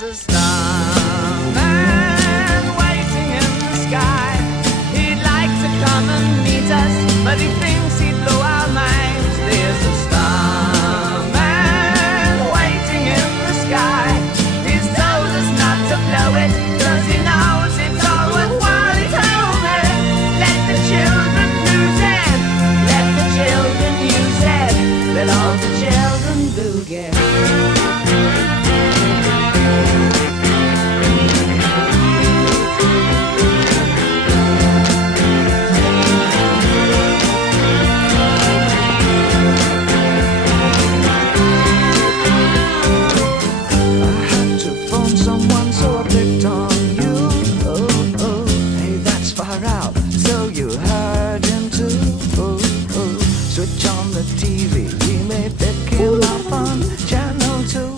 There's a starman waiting in the sky. He'd like to come and meet us, but he